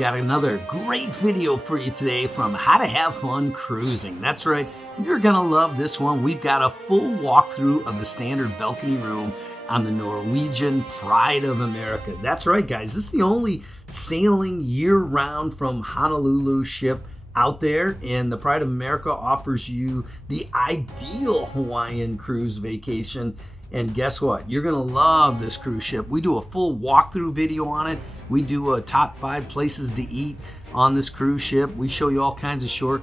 got another great video for you today from How to Have Fun Cruising. That's right, you're gonna love this one. We've got a full walkthrough of the standard balcony room on the Norwegian Pride of America. That's right, guys, this is the only sailing year-round from Honolulu ship out there, and the Pride of America offers you the ideal Hawaiian cruise vacation. And guess what? You're gonna love this cruise ship. We do a full walkthrough video on it. We do a top 5 places to eat on this cruise ship. We show you all kinds of shore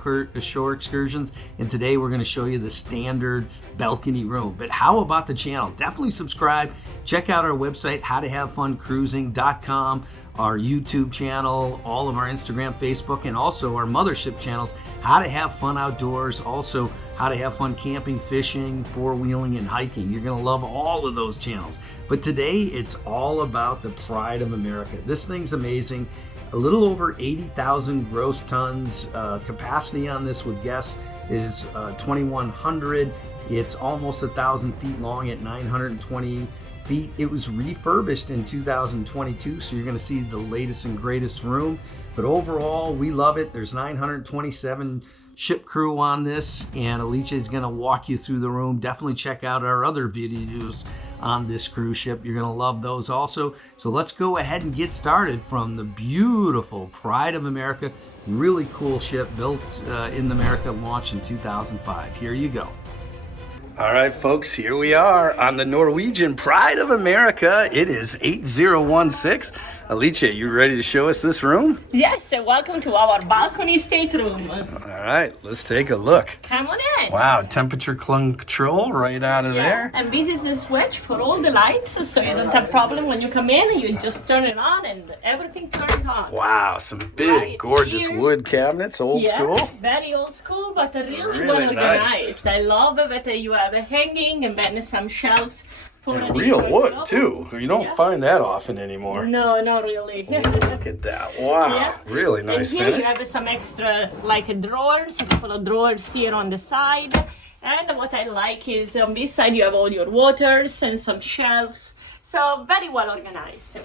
excursions. And today we're gonna show you the standard balcony room. But how about the channel? Definitely subscribe. Check out our website, howtohavefuncruising.com, our YouTube channel, all of our Instagram, Facebook, and also our mothership channels, How to Have Fun Outdoors, also How to Have Fun Camping, Fishing, Four-Wheeling, and Hiking. You're gonna love all of those channels. But today, it's all about the Pride of America. This thing's amazing. A little over 80,000 gross tons. Capacity on this with guests is 2,100. It's almost 1,000 feet long at 920 feet. It was refurbished in 2022, so you're gonna see the latest and greatest room. But overall, we love it. There's 927 ship crew on this, and Alicia is going to walk you through the room. Definitely check out our other videos on this cruise ship. You're going to love those also. So let's go ahead and get started from the beautiful Pride of America. Really cool ship built in America, launched in 2005. Here you go. All right, folks, here we are on the Norwegian Pride of America. It is 8016. Alicia, you ready to show us this room? Yes, welcome to our balcony stateroom. All right, let's take a look. Come on in. Wow, temperature control right out of there. And this is the switch for all the lights, so you don't have problem when you come in. You just turn it on and everything turns on. Wow, some big, gorgeous wood cabinets, old school. Very old school, but really well organized. Nice. I love it that you have a hanging and then some shelves. And real wood too. You don't find that often anymore. No, not really. Look at that. Wow. Really nice and here finish. You have some extra drawers, a couple of drawers here on the side. And what I like is on this side you have all your waters and some shelves. So very well organized.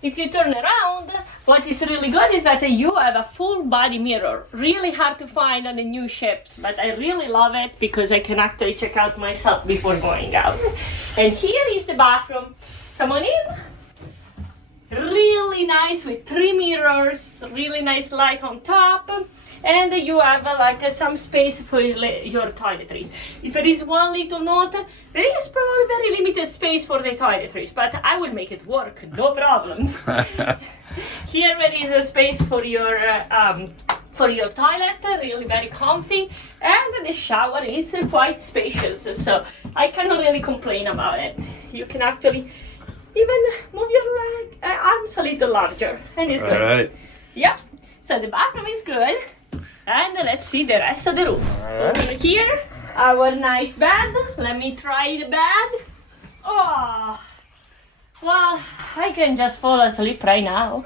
If you turn around, what is really good is that you have a full body mirror. Really hard to find on the new ships, but I really love it because I can actually check out myself before going out. And here is the bathroom. Come on in. Really nice with 3 mirrors, really nice light on top. And you have some space for your toiletries. If there is one little note, there is probably very limited space for the toiletries, but I will make it work, no problem. Here there is a space for your toilet, really very comfy, and the shower is quite spacious, so I cannot really complain about it. You can actually even move your arms a little larger, and it's good. All right. Yep. So the bathroom is good. And let's see the rest of the room. Right. Over here, our nice bed. Let me try the bed. Oh, well, I can just fall asleep right now.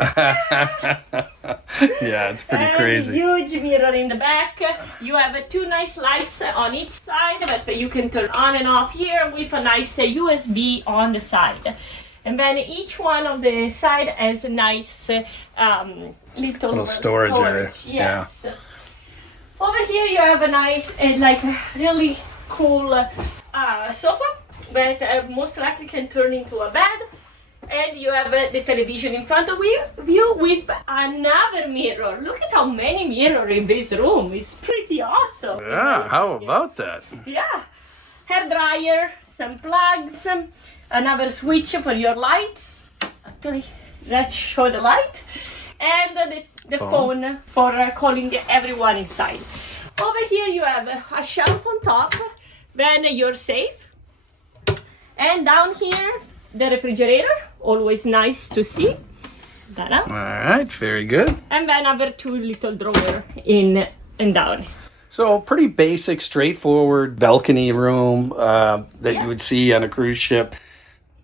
Yeah, it's pretty crazy. Huge mirror in the back. You have 2 nice lights on each side that you can turn on and off here with a nice USB on the side. And then each one of the side has a nice little storage area. Yes. Yeah. Over here you have a nice, really cool sofa that most likely can turn into a bed. And you have the television in front of you with another mirror. Look at how many mirrors in this room. It's pretty awesome. Yeah, how about that? Yeah. Hair dryer, some plugs, another switch for your lights. Actually, let's show the light. And the phone for calling everyone inside. Over here you have a shelf on top, then your safe, and down here the refrigerator, always nice to see. Ta-da. All right, very good. And then other 2 little drawers in and down. So pretty basic, straightforward balcony room that you would see on a cruise ship.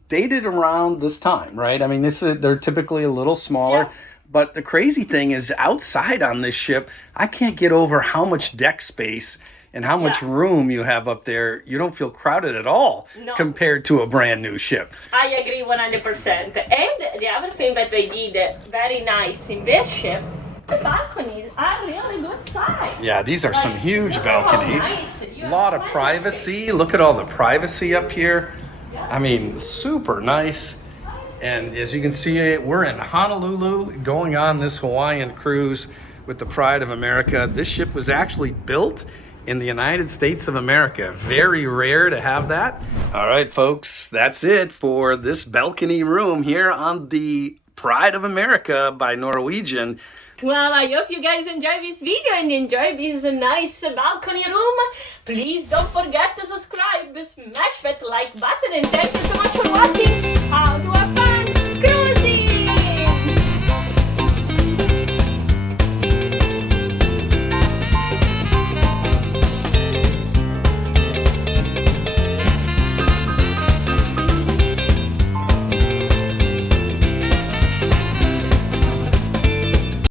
Dated around this time, right? I mean, they're typically a little smaller. Yeah. But the crazy thing is outside on this ship, I can't get over how much deck space and how much room you have up there, you don't feel crowded at all compared to a brand new ship. I agree 100%. And the other thing that they did very nice in this ship, the balconies are really good size. Yeah, these are some huge balconies. Nice. A lot of privacy. Look at all the privacy up here. I mean, super nice. And as you can see, we're in Honolulu going on this Hawaiian cruise with the Pride of America. This ship was actually built in the United States of America. Very rare to have that. All right, folks, that's it for this balcony room here on the Pride of America by Norwegian. Well, I hope you guys enjoy this video and enjoy this nice balcony room. Please don't forget to subscribe, smash that like button, and thank you so much for watching.